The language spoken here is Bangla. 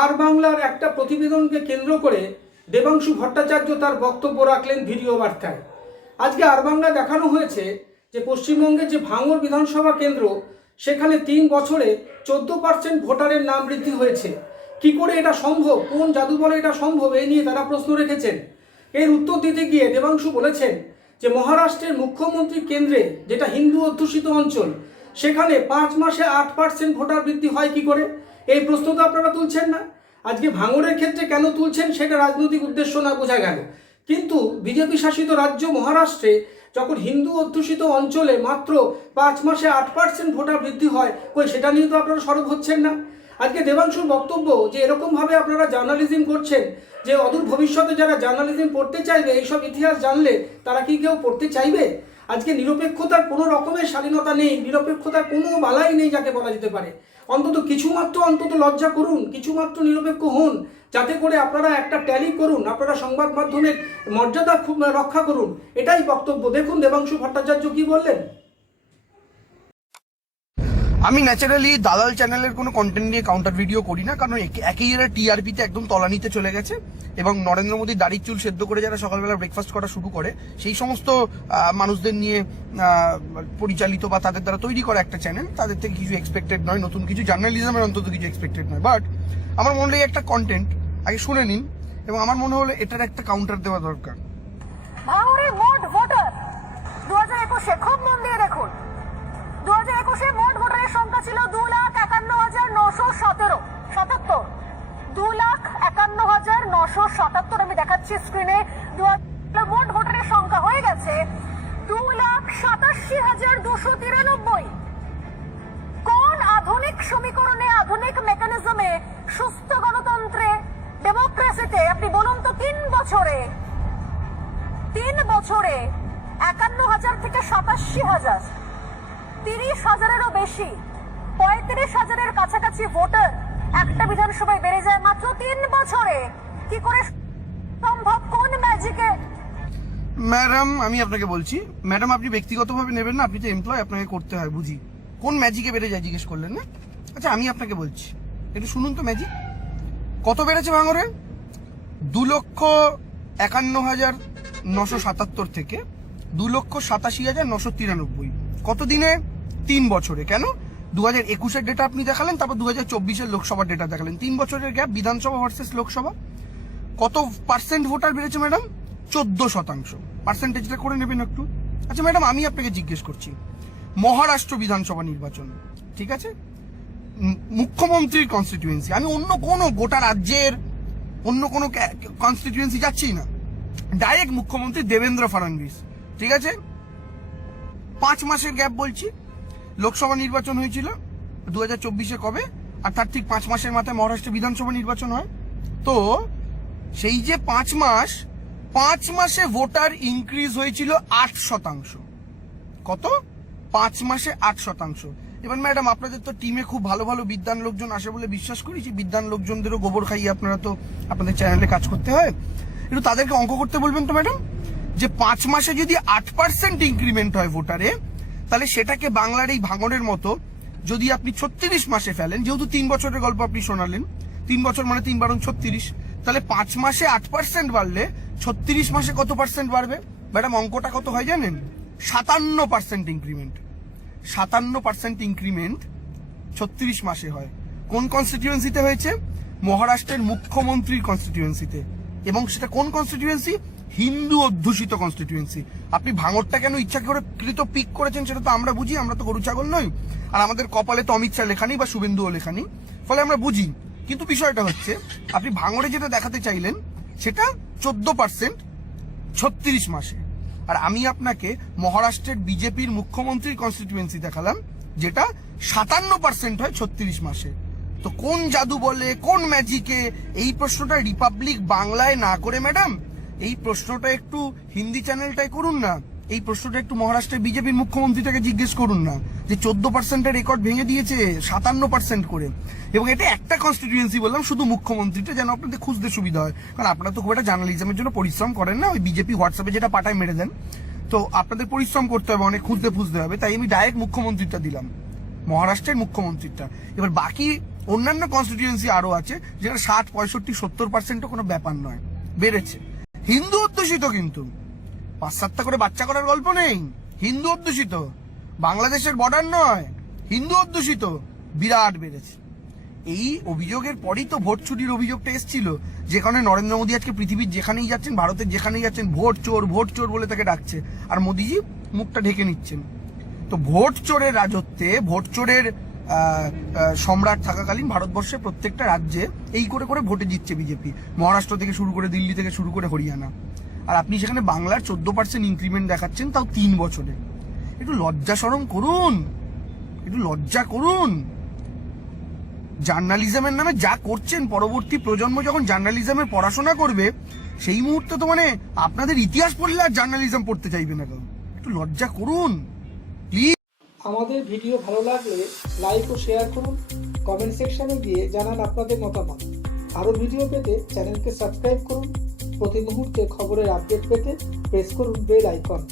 আর বাংলার একটা প্রতিবেদনকে কেন্দ্র করে দেবাংশু ভট্টাচার্য তার বক্তব্য রাখলেন ভিডিও বার্তায়। আজকে আর বাংলা দেখানো হয়েছে যে পশ্চিমবঙ্গের যে ভাঙড় বিধানসভা কেন্দ্র, সেখানে 3 বছরে 14% ভোটারের নাম বৃদ্ধি হয়েছে। কি করে এটা সম্ভব, কোন জাদু বলে এটা সম্ভব, এই নিয়ে তারা প্রশ্ন রেখেছেন। এর উত্তর দিতে গিয়ে দেবাংশু বলেছেন যে মহারাষ্ট্রের মুখ্যমন্ত্রী কেন্দ্রে, যেটা হিন্দু অধ্যুষিত অঞ্চল, সেখানে 5 মাসে 8% ভোটার বৃদ্ধি হয় কি করে? এই প্রশ্ন তো আপনারা তুলছেন না। আজকে ভাঙড়ের ক্ষেত্রে কেন তুলছেন সেটা রাজনৈতিক উদ্দেশ্য না বোঝা গেল, কিন্তু বিজেপি শাসিত রাজ্য মহারাষ্ট্রে যখন হিন্দু অধ্যুষিত অঞ্চলে মাত্র 5 মাসে 8% ভোটার বৃদ্ধি হয়, কই সেটা নিয়ে তো আপনারা সরব হচ্ছেন না। আজকে দেবাংশুর বক্তব্য যে এরকমভাবে আপনারা জার্নালিজম করছেন, যে অদূর ভবিষ্যতে যারা জার্নালিজম পড়তে চাইবে, এইসব ইতিহাস জানলে তারা কি কেউ পড়তে চাইবে? আজকে নিরপেক্ষতার কোনো রকমের স্বাধীনতা নেই, নিরপেক্ষতার কোনো বালাই নেই যাকে বলা যেতে পারে। অন্তত কিছুমাত্র লজ্জা করুন, কিছুমাত্র নিরপেক্ষ হন, যাতে করে আপনারা একটা ট্যালি করুন, আপনারা সংবাদ মাধ্যমের মর্যাদা রক্ষা করুন। এটাই বক্তব্য। দেখুন দেবাংশু ভট্টাচার্য কি বললেন। আমি ন্যাচারালি দালাল চ্যানেলের কোনো কন্টেন্ট নিয়ে কাউন্টার ভিডিও করি না, কারণ একই এরা টিআরপিতে একদম তলানিতে চলে গেছে এবং নরেন্দ্র মোদী দাড়ির চুল সেদ্ধ করে যারা সকালবেলা ব্রেকফাস্ট করা শুরু করে, সেই সমস্ত মানুষদের নিয়ে পরিচালিত বা তাদের দ্বারা তৈরি করা একটা চ্যানেল, তাদের থেকে কিছু এক্সপেক্টেড নয়, নতুন কিছু জার্নালিজমের অন্তত কিছু এক্সপেক্টেড নয়। বাট আমার মনে হয় একটা কন্টেন্ট আগে শুনে নিন, এবং আমার মনে হলো এটার একটা কাউন্টার দেওয়া দরকার। ভাঙড়ের মোট ভোটার 2021 খুব মন দিয়ে দেখুন, 2021 মোট ভোটারের সংখ্যা ছিল 2,51,977। 2,51,977 আমি দেখাচ্ছি স্ক্রিনে। মোট ভোটারের সংখ্যা হয়ে গেছে 2,87,293। কোন আধুনিক সমীকরণে, আধুনিক মেকানিজমে, সুস্থ গণতন্ত্রে, ডেমোক্রেসিতে আপনি বলুন তো 3 বছরে 51,000 থেকে 87,000, 30,000-এরও বেশি, 35,000-এর কাছাকাছি ভোটার একটা বিধানসভায় বেড়ে যায় মাত্র 3 বছরে। কি করে সম্ভব? কোন ম্যাজিকে? ম্যাডাম আমি আপনাকে বলছি, ম্যাডাম আপনি ব্যক্তিগতভাবে নেবেন না, আপনি তো এমপ্লয়, আপনাকে করতে হয়, বুঝি। কোন ম্যাজিকে বেড়ে যায় জিজ্ঞেস করলেন না? আচ্ছা আমি আপনাকে বলছি, একটু শুনুন তো ম্যাজিক কত বেড়েছে ভাঙড়ে। 2,51,977 থেকে 2,87,993। কত দিনে? 3 বছরে। কেন? 2021-এর ডেটা আপনি দেখালেন, তারপর 2024-এর লোকসভার ডেটা দেখালেন। 3 বছরের গ্যাপ, বিধানসভা ভার্সেস লোকসভা। কত পার্সেন্ট ভোটার বেড়েছে ম্যাডাম? 14%। পার্সেন্টেজটা করে নেবেন একটু। আচ্ছা ম্যাডাম আমি আপনাকে জিজ্ঞেস করছি, মহারাষ্ট্র বিধানসভা নির্বাচন, ঠিক আছে, মুখ্যমন্ত্রীর কনস্টিটিউয়েন্সি, আমি অন্য কোনো গোটা রাজ্যের অন্য কোনো কনস্টিটিউয়েন্সি যাচ্ছি না, ডাইরেক্ট মুখ্যমন্ত্রী দেবেন্দ্র ফডনভিস, ঠিক আছে। 5 মাসের গ্যাপ বলছি। লোকসভা নির্বাচন হয়েছিল 2024-এ কবে, আর তার ঠিক 5 মাসের মাথায় মহারাষ্ট্র বিধানসভা নির্বাচন হয়। তো সেই যে 5 মাসে ভোটার ইনক্রিজ হয়েছিল 8%। কত? 5 মাসে 8%। এবার ম্যাডাম আপনাদের তো টিমে খুব ভালো ভালো বিদ্বান লোকজন আসে বলে বিশ্বাস করি, যে বিদ্বান লোকজনদেরও গোবর খাইয়ে আপনারা তো আপনাদের চ্যানেলে কাজ করতে হয়, একটু তাদেরকে অঙ্ক করতে বলবেন তো ম্যাডাম, যে 5 মাসে যদি 8% ইনক্রিমেন্ট হয় ভোটারে, তাহলে সেটাকে বাংলার এই ভাঙড়ের মতো যদি আপনি 36 মাসে ফেলেন, যেহেতু 3 বছরের গল্প আপনি শোনালেন, 3 বছর মানে 3 বারণ 36, তাহলে 5 মাসে 8% বাড়লে 36 মাসে কত পার্সেন্ট বাড়বে ম্যাডাম? অঙ্কটা কত হয় জানেন? 57% ইনক্রিমেন্ট। 57% ইনক্রিমেন্ট 36 মাসে হয়। কোন কনস্টিটিউয়েন্সিতে হয়েছে? মহারাষ্ট্রের মুখ্যমন্ত্রীর কনস্টিটিউয়েন্সিতে। এবং সেটা কোন কনস্টিটিউয়েন্সি? হিন্দু অধ্যুষিত কনস্টিটিউয়েন্সি। আপনি ভাঙড়টা কেন ইচ্ছা করে পিক করেছেন সেটা তো আমরা বুঝি, আমরা তো গরু ছাগল নই, আর আমাদের কপালে তো অমিত শাহ লেখা নেই বা শুভেন্দুও লেখা নেই, ফলে আমরা বুঝি। কিন্তু বিষয়টা হচ্ছে, আপনি ভাঙড়ে যেটা দেখাতে চাইলেন সেটা 14% 36 মাসে, আর আমি আপনাকে মহারাষ্ট্রের বিজেপির মুখ্যমন্ত্রীর কনস্টিটিউয়েন্সি দেখালাম, যেটা 57% হয় 36 মাসে। তো কোন জাদু বলে, কোন ম্যাজিকে? এই প্রশ্নটা রিপাবলিক বাংলায় না করে ম্যাডাম, এই প্রশ্নটা একটু হিন্দি চ্যানেলটাই করুন না। এই প্রশ্নটা একটু মহারাষ্ট্রের বিজেপির মুখ্যমন্ত্রীটাকে জিজ্ঞেস করুন না, যে 14%-এর রেকর্ড ভেঙে দিয়েছে 57% করে। এবং এটা একটা কনস্টিটিউয়েন্সি বললাম, শুধু মুখ্যমন্ত্রীটা, যেন আপনাদের খুঁজতে সুবিধা হয়, কারণ আপনারা তো খুব একটা জার্নালিজমের জন্য পরিশ্রম করেন না, ওই বিজেপি হোয়াটসঅ্যাপে যেটা পাঠায় মেরে দেন, তো আপনাদের পরিশ্রম করতে হবে, অনেক খুঁজতে হবে, তাই আমি ডাইরেক্ট মুখ্যমন্ত্রীটা দিলাম, মহারাষ্ট্রের মুখ্যমন্ত্রীটা। এবার বাকি অন্যান্য কনস্টিটিউয়েন্সি আরো আছে যেটা 60, 65, 70% কোনো ব্যাপার নয়, বেড়েছে। হিন্দু অধ্যুষিত, কিন্তু 5-7টা করে বাচ্চা করার গল্প নেই। হিন্দু অধ্যুষিত, বাংলাদেশের বর্ডার নয়, হিন্দু অধ্যুষিত বিরাট বেড়েছে। এই অভিযোগের পরই তো ভোট চুরির অভিযোগটা এসেছিল, যেখানে নরেন্দ্র মোদী আজকে পৃথিবীর যেখানেই যাচ্ছেন, ভারতের যেখানেই যাচ্ছেন, ভোট চোর বলে তাকে ডাকছে, আর মোদীজি মুখটা ঢেকে নিচ্ছেন। তো ভোট চোরের রাজত্বে, ভোট চোরের সম্রাট থাকাকালীন ভারতবর্ষের প্রত্যেকটা রাজ্যে এই করে করে ভোটে জিতছে বিজেপি, মহারাষ্ট্র থেকে শুরু করে, দিল্লি থেকে শুরু করে হরিয়ানা। আর আপনি সেখানে বাংলার 14% ইনক্রিমেন্ট দেখাচ্ছেন, তাও 3 বছরে। একটু লজ্জা শরম করুন, একটু লজ্জা করুন। জার্নালিজমের নামে যা করছেন, পরবর্তী প্রজন্ম যখন জার্নালিজমের পড়াশোনা করবে, সেই মুহূর্তে তো মানে আপনাদের ইতিহাস পড়লে আর জার্নালিজম পড়তে চাইবে না। একটু লজ্জা করুন প্লিজ। আমাদের ভিডিও ভালো লাগলে লাইক ও শেয়ার করুন, কমেন্ট সেকশনে গিয়ে জানান আপনাদের মতামত। আরও ভিডিও পেতে চ্যানেলকে সাবস্ক্রাইব করুন। প্রতি মুহূর্তে খবরের আপডেট পেতে প্রেস করুন বেল আইকন।